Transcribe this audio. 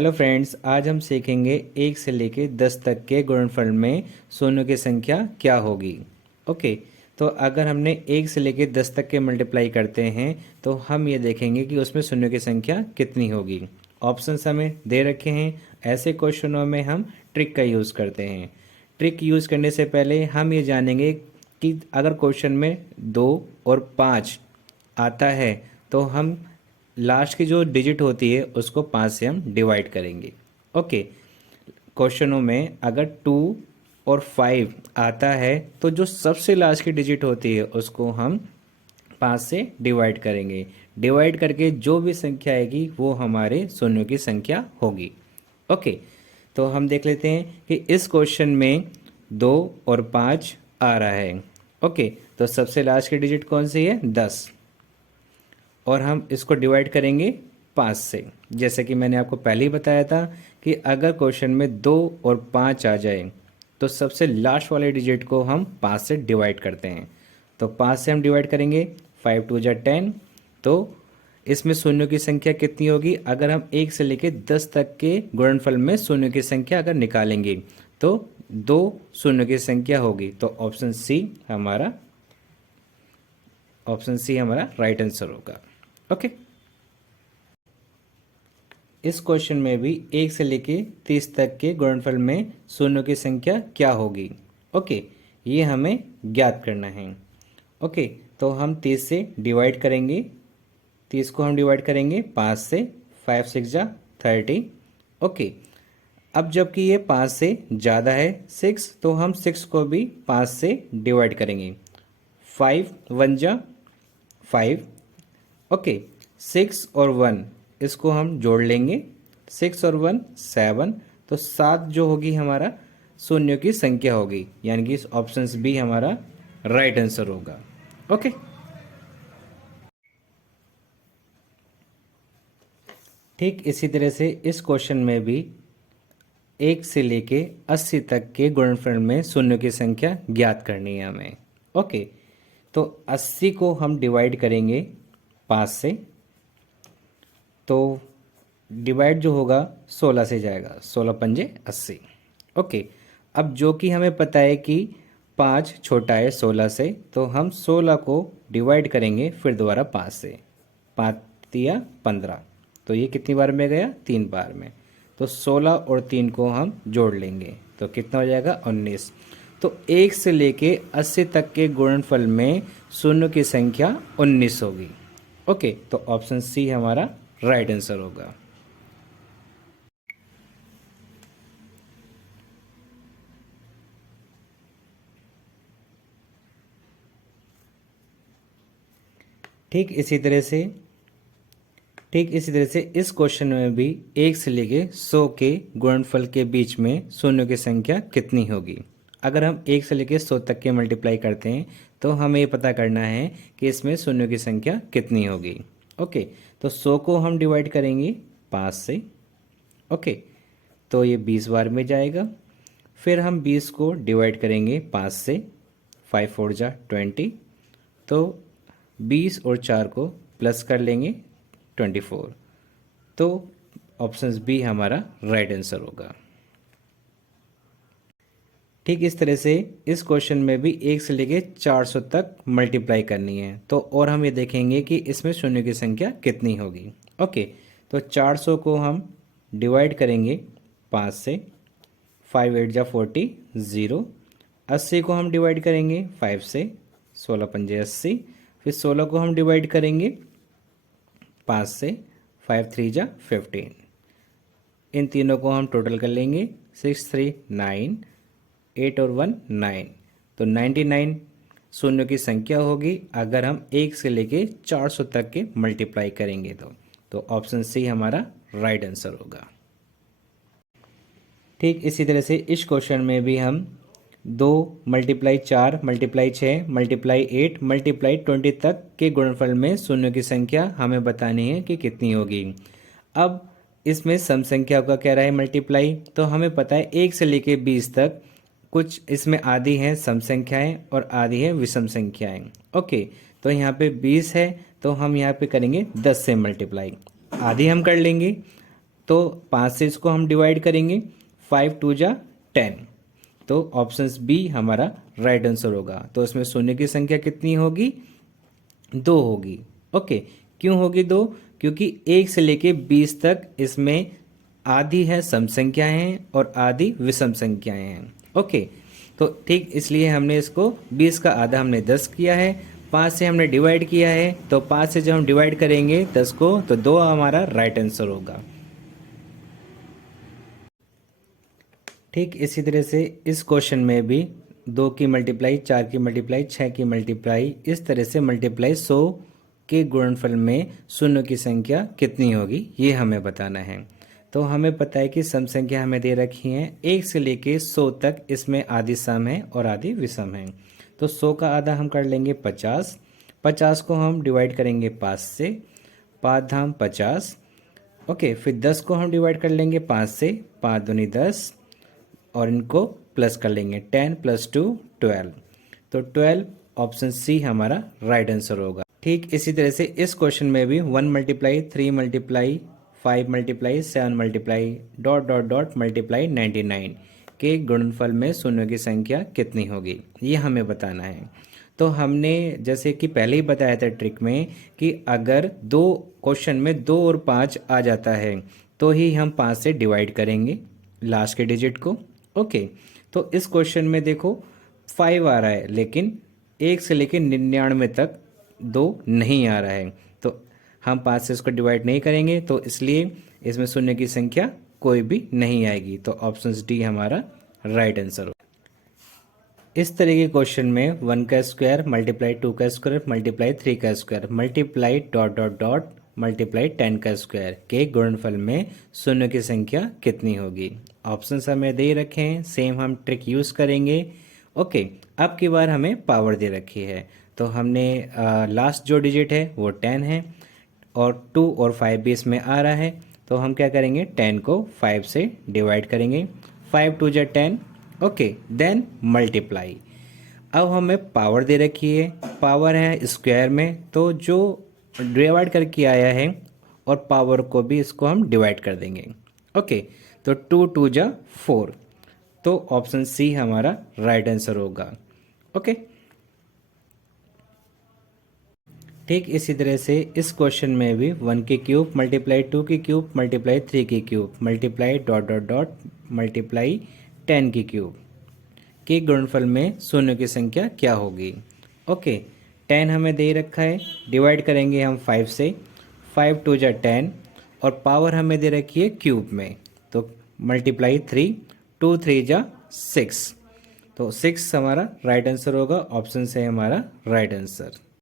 Hello friends, आज हम सीखेंगे 1 से लेके 10 तक के गुणनफल में शून्यों की संख्या क्या होगी। ओके, तो अगर हमने 1 से लेके 10 तक के मल्टीप्लाई करते हैं तो हम ये देखेंगे कि उसमें शून्यों की संख्या कितनी होगी। ऑप्शंस हमें दे रखे हैं। ऐसे क्वेश्चनों में हम ट्रिक का यूज़ करते हैं। ट्रिक यूज़ करने से पहले हम ये जानेंगे कि अगर क्वेश्चन में 2 और 5 आता है तो हम लास्ट की जो डिजिट होती है उसको 5 से हम डिवाइड करेंगे। ओके, क्वेश्चनों में अगर 2 और 5 आता है तो जो सबसे लास्ट की डिजिट होती है उसको हम 5 से डिवाइड करेंगे। डिवाइड करके जो भी संख्या आएगी वो हमारे शून्यों की संख्या होगी। ओके, तो हम देख लेते हैं कि इस क्वेश्चन में 2 और 5 आ रहा है। ओके, तो सबसे लास्ट की डिजिट कौन सी है? 10, और हम इसको डिवाइड करेंगे 5 से। जैसे कि मैंने आपको पहले ही बताया था कि अगर क्वेश्चन में 2 और 5 आ जाए तो सबसे लास्ट वाले डिजिट को हम 5 से डिवाइड करते हैं। तो 5 से हम डिवाइड करेंगे, 5 2 जा 10। तो इसमें शून्यों की संख्या कितनी होगी? अगर हम 1 से लेकर 10 तक के गुणनफल में शून्यों की संख्या अगर निकालेंगे तो 2 शून्यों की संख्या होगी। तो ऑप्शन सी हमारा राइट आंसर होगा। ओके, इस क्वेश्चन में भी 1 से लेके 30 तक के गुणनफल में शून्यों की संख्या क्या होगी। ओके, ये हमें ज्ञात करना है। ओके, तो हम 30 से डिवाइड करेंगे। 30 को हम डिवाइड करेंगे 5 से, 5 6 जा 30। ओके, अब जबकि ये 5 से ज़्यादा है 6, तो हम 6 को भी 5 से डिवाइड करेंगे। 5 1 जा 5। ओके, 6 और 1 इसको हम जोड़ लेंगे, 6 और 1 7। तो 7 जो होगी हमारा शून्यों की संख्या होगी, यानी कि इस ऑप्शन बी हमारा राइट आंसर होगा। ओके, ठीक इसी तरह से इस क्वेश्चन में भी 1 से लेके 80 तक के गुणनफल में शून्यों की संख्या ज्ञात करनी है हमें। ओके, तो 80 को हम डिवाइड करेंगे 5 से, तो डिवाइड जो होगा 16 से जाएगा, 16 पंजे 80। ओके, अब जो कि हमें पता है कि 5 छोटा है 16 से, तो हम 16 को डिवाइड करेंगे फिर दोबारा 5 से। 5 तिया 15, तो ये कितनी बार में गया? 3 बार में। तो 16 और 3 को हम जोड़ लेंगे तो कितना हो जाएगा? 19। तो 1 से लेके 80 तक के गुणनफल में शून्यों की संख्या 19 होगी। ओके, तो ऑप्शन सी हमारा राइट आंसर होगा। ठीक इसी तरह से इस क्वेश्चन में भी 1 से लेके 100 के गुणनफल के बीच में शून्यों की संख्या कितनी होगी। अगर हम 1 से लेके 100 तक के मल्टीप्लाई करते हैं तो हमें ये पता करना है कि इसमें शून्यों की संख्या कितनी होगी। ओके, तो 100 को हम डिवाइड करेंगे 5 से। ओके, तो ये 20 बार में जाएगा। फिर हम 20 को डिवाइड करेंगे 5 से, 5 4 जा 20। तो 20 और 4 को प्लस कर लेंगे 24। तो ऑप्शन बी हमारा राइट आंसर होगा। ठीक इस तरह से इस क्वेश्चन में भी 1 से लेके 400 तक मल्टीप्लाई करनी है। तो और हम ये देखेंगे कि इसमें शून्य की संख्या कितनी होगी। ओके, तो 400 को हम डिवाइड करेंगे 5 से, 5 8 जा 40 0। 80 को हम डिवाइड करेंगे 5 से, 16 पंजे 80। फिर 16 को हम डिवाइड करेंगे 5 से, 5 3 जा 15। इन तीनों को हम टोटल कर लेंगे, 6 3 9, 8 और 1 9। तो 99 शून्यों की संख्या होगी अगर हम 1 से लेके 400 तक के मल्टीप्लाई करेंगे तो ऑप्शन सी हमारा राइट आंसर होगा। ठीक इसी तरह से इस क्वेश्चन में भी हम 2 मल्टीप्लाई 4 मल्टीप्लाई 6 मल्टीप्लाई 8 मल्टीप्लाई 20 तक के गुणनफल में शून्यों की संख्या हमें बतानी है कि कितनी होगी। अब इसमें सम संख्या का कह रहा है मल्टीप्लाई, तो हमें पता है 1 से लेके 20 तक कुछ इसमें आधी हैं सम संख्याएं और आधी हैं विषम संख्याएं। ओके, तो यहाँ पे 20 है तो हम यहाँ पे करेंगे 10 से मल्टीप्लाई, आधी हम कर लेंगे तो 5 से इसको हम डिवाइड करेंगे, 5 2 जा 10, तो ऑप्शन बी हमारा राइट आंसर होगा। तो इसमें शून्य की संख्या कितनी होगी, 2 होगी। ओके, क्यों होगी 2? क्योंकि 1 से लेके 20 तक इसमें आधी है सम संख्याएं हैं और आधी विषम संख्याएं हैं। ओके, तो ठीक इसलिए हमने इसको 20 का आधा हमने 10 किया है, 5 से हमने डिवाइड किया है, तो 5 से जब हम डिवाइड करेंगे 10 को तो 2 हमारा राइट आंसर होगा। ठीक इसी तरह से इस क्वेश्चन में भी 2 की मल्टीप्लाई, 4 की मल्टीप्लाई, 6 की मल्टीप्लाई, इस तरह से मल्टीप्लाई 100 के गुणनफल में शून्य की संख्या कितनी होगी ये हमें बताना है। तो हमें पता है कि सम संख्या हमें दे रखी हैं 1 से लेके 100 तक, इसमें आधी सम है और आधी विषम है। तो 100 का आधा हम कर लेंगे 50, 50 को हम डिवाइड करेंगे 5 से, 5 धाम 50। ओके, फिर 10 को हम डिवाइड कर लेंगे 5 से, 5 दूनी 10, और इनको प्लस कर लेंगे, 10 + 2 12, तो 12 ऑप्शन सी हमारा राइट आंसर होगा। ठीक इसी तरह से इस क्वेश्चन में भी 1 multiply, 3 multiply, 5 multiply, 7 multiply, dot dot dot multiply 99 के गुणनफल में शून्य की संख्या कितनी होगी ये हमें बताना है। तो हमने जैसे कि पहले ही बताया था ट्रिक में कि अगर दो क्वेश्चन में 2 और 5 आ जाता है तो ही हम 5 से डिवाइड करेंगे लास्ट के डिजिट को। ओके, तो इस क्वेश्चन में देखो 5 आ रहा है लेकिन 1 से लेकर 99 तक 2 नहीं आ रहा है, तो हम 5 से इसको डिवाइड नहीं करेंगे, तो इसलिए इसमें शून्य की संख्या कोई भी नहीं आएगी। तो ऑप्शन डी हमारा राइट आंसर हो। इस तरह के क्वेश्चन में 1 का स्क्वायर मल्टीप्लाई 2 का स्क्वायर मल्टीप्लाई 3 का square multiply dot dot dot multiply 10 का स्क्वायर के गुणनफल में शून्य की संख्या कितनी होगी। ऑप्शंस हमें दे रखे हैं, सेम हम ट्रिक यूज़ करेंगे। ओके, अब की बार हमें पावर दे रखी है, तो हमने लास्ट जो डिजिट है वो 10 है और 2 और 5 भी इसमें आ रहा है, तो हम क्या करेंगे 10 को 5 से डिवाइड करेंगे, 5 2 जा 10। Okay, then multiply. अब हमें पावर दे रखी है, पावर है स्क्वायर में, तो जो डिवाइड करके आया है और पावर को भी इसको हम डिवाइड कर देंगे। ओके, तो 2 2 जा 4, तो ऑप्शन सी हमारा राइट आंसर होगा। ओके, ठीक इसी तरह से इस क्वेश्चन में भी 1 की क्यूब मल्टीप्लाई 2 की क्यूब मल्टीप्लाई 3 की cube multiply dot dot dot multiply 10 की क्यूब के गुणनफल में शून्य की संख्या क्या होगी। ओके, 10 हमें दे रखा है, डिवाइड करेंगे हम 5 से, 5 2 जा 10 और पावर हमें दे रखी है क्यूब में, तो मल्टीप्लाई 3, 2 3 जा 6, तो 6 हमारा राइट आंसर होगा। ऑप्शन से हमारा राइट आंसर।